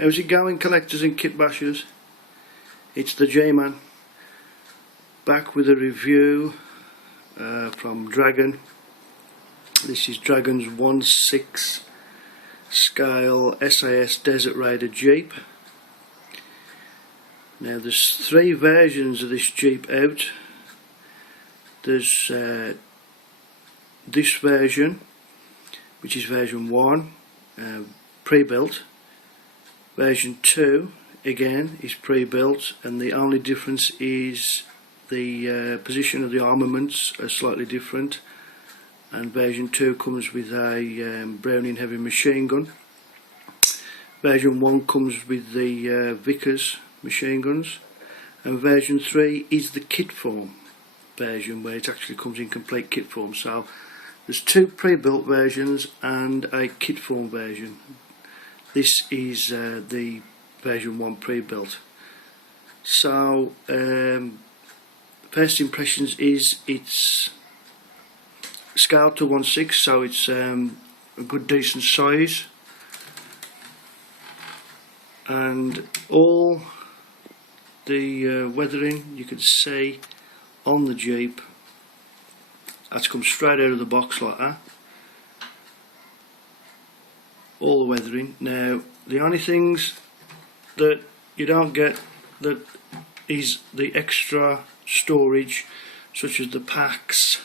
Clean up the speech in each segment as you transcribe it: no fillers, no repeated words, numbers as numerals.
How's it going, collectors and kit bashers? It's the J-Man, back with a review from Dragon. This is Dragon's 1/6 scale SAS Desert Raider Jeep. Now there's three versions of this Jeep out. There's this version, which is version 1, pre-built. Version 2 again is pre-built, and the only difference is the position of the armaments are slightly different, and version 2 comes with a Browning heavy machine gun. Version 1 comes with the Vickers machine guns, and version 3 is the kit form version, where it actually comes in complete kit form. So there's two pre-built versions and a kit form version. This is the version 1 pre-built. So first impressions is it's scaled to 1/6, so it's a good decent size, and all the weathering you can see on the Jeep, that's come straight out of the box like that. All the weathering. Now the only things that you don't get that is the extra storage, such as the packs,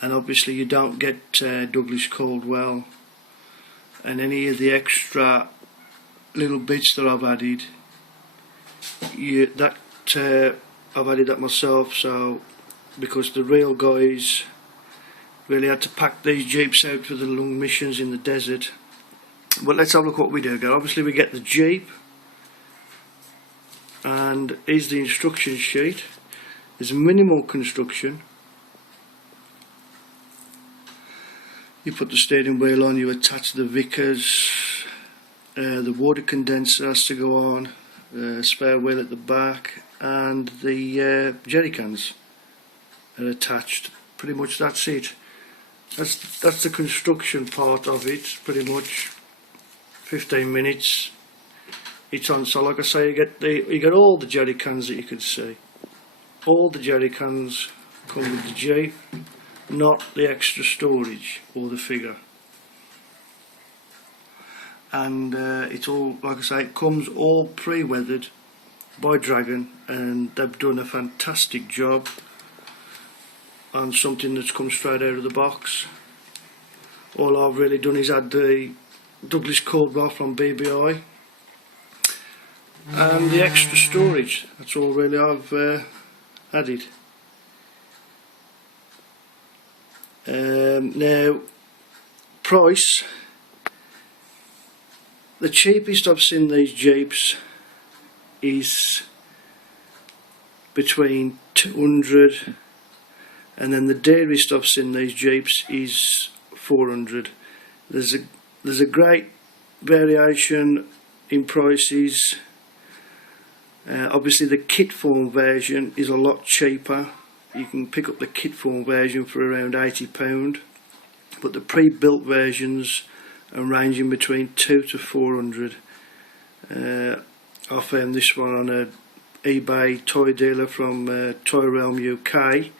and obviously you don't get Douglas Caldwell and any of the extra little bits that I've added. I've added that myself, so because the real guys really had to pack these Jeeps out for the long missions in the desert. But let's have a look what we do. Obviously we get the Jeep, and here's the instruction sheet. There's minimal construction. You put the steering wheel on, you attach the Vickers, the water condenser has to go on, spare wheel at the back, and the jerry cans are attached. Pretty much that's it. That's the construction part of it. Pretty much 15 minutes it's on. So like I say, you get all the jerry cans that you can see. All the jerry cans come with the Jeep, not the extra storage or the figure. And it's all, like I say, it comes all pre-weathered by Dragon, and they've done a fantastic job on something that's come straight out of the box. All I've really done is add the Douglas Caldwell from BBI and the extra storage. That's all really I've added. Now, price. The cheapest I've seen these Jeeps is between 200, and then the dearest I've seen these Jeeps is 400. There's a great variation in prices. Obviously the kit form version is a lot cheaper. You can pick up the kit form version for around £80, but the pre-built versions are ranging between 200 to 400. I found this one on a eBay toy dealer from Toy Realm UK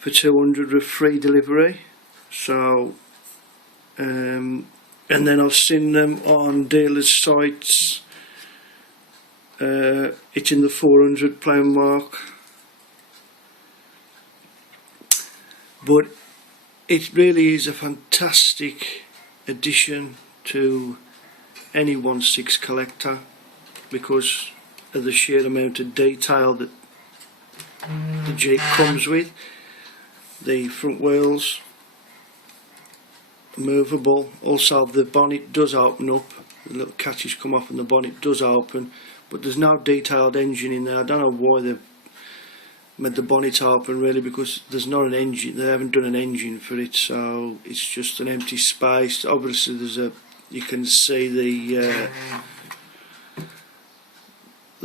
for 200 with free delivery. So and then I've seen them on dealers' sites, it's in the £400 mark. But it really is a fantastic addition to any 1/6 collector, because of the sheer amount of detail that the Jeep comes with. The front wheels movable. Also the bonnet does open up, the little catches come off and the bonnet does open, but there's no detailed engine in there. I don't know why they've made the bonnet open, really, because there's not an engine. They haven't done an engine for it, so it's just an empty space. Obviously you can see the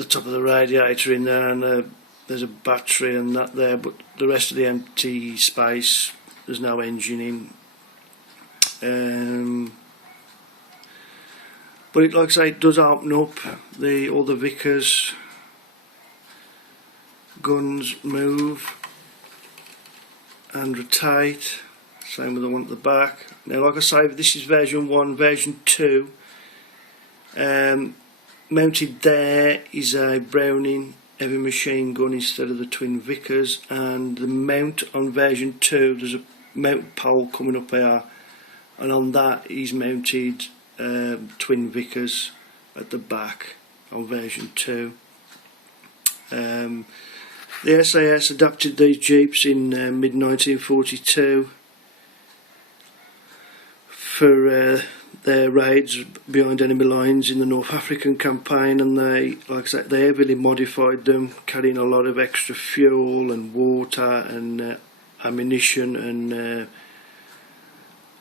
top of the radiator in there, and there's a battery and that there, but the rest of the empty space, there's no engine in. But it, like I say, it does open up. All the Vickers guns move and rotate. Same with the one at the back. Now, like I say, this is version 1. Version 2, mounted there is a Browning heavy machine gun instead of the twin Vickers, and the mount on version 2, there's a mount pole coming up here, and on that is mounted twin Vickers at the back on version 2. The SAS adapted these Jeeps in mid 1942 for their raids behind enemy lines in the North African campaign, and they, like I said, they heavily modified them, carrying a lot of extra fuel and water and ammunition and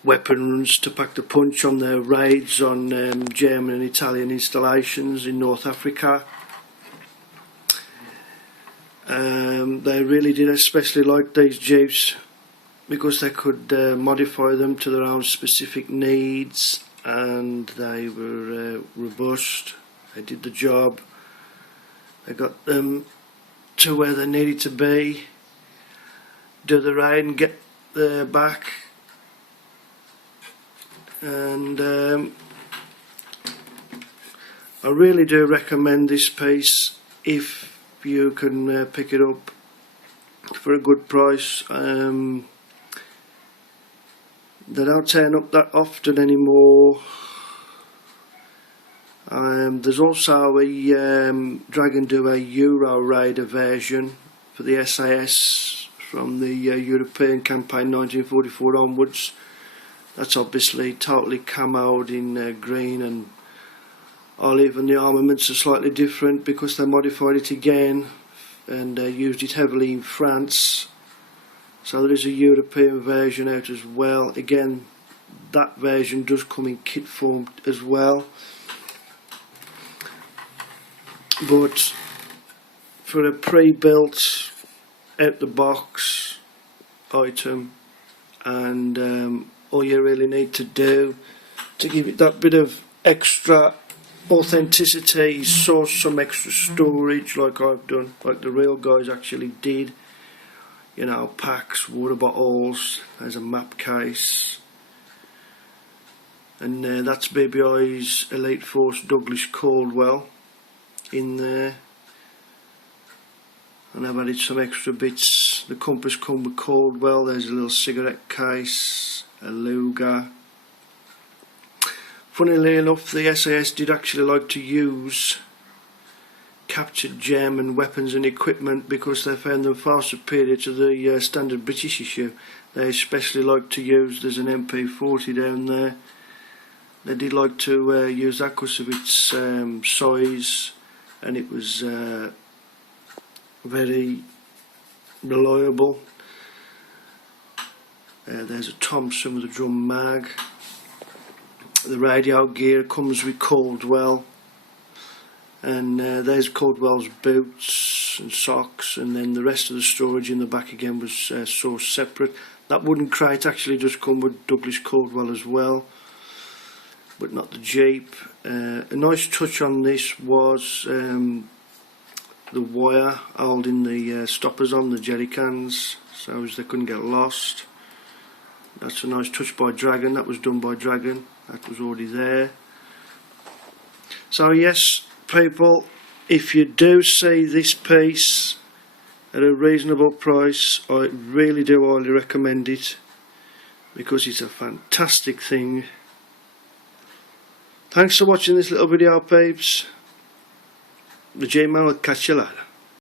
weapons to pack the punch on their raids on German and Italian installations in North Africa. They really did especially like these Jeeps because they could modify them to their own specific needs, and they were robust. They did the job. They got them to where they needed to be, do the raid and get back. And I really do recommend this piece if you can pick it up for a good price. They don't turn up that often anymore. There's also a Dragon do a Euro Raider version for the SAS from the European campaign 1944 onwards. That's obviously totally camoed in green and olive, and the armaments are slightly different because they modified it again and used it heavily in France. So there is a European version out as well. Again, that version does come in kit form as well. But for a pre-built, out the box item, and all you really need to do to give it that bit of extra authenticity is source some extra storage, like I've done, like the real guys actually did. You know, packs, water bottles, there's a map case, and that's BBI's Elite Force Douglas Caldwell in there. And I've added some extra bits. The compass come with Caldwell. There's a little cigarette case, a Luger. Funnily enough, the SAS did actually like to use captured German weapons and equipment because they found them far superior to the standard British issue. They especially like to use, there's an MP40 down there, they did like to use that because of its size, and it was very reliable. There's a Thompson with a drum mag. The radio gear comes with Caldwell, and there's Caldwell's boots and socks, and then the rest of the storage in the back again was sourced separate. That wooden crate actually does come with Douglas Caldwell as well, but not the Jeep. A nice touch on this was the wire holding the stoppers on the jerry cans so as they couldn't get lost. That's a nice touch by Dragon. That was done by Dragon. That was already there. So yes, people, if you do see this piece at a reasonable price, I really do highly recommend it because it's a fantastic thing. Thanks for watching this little video, peeps. The J-Man will catch you later.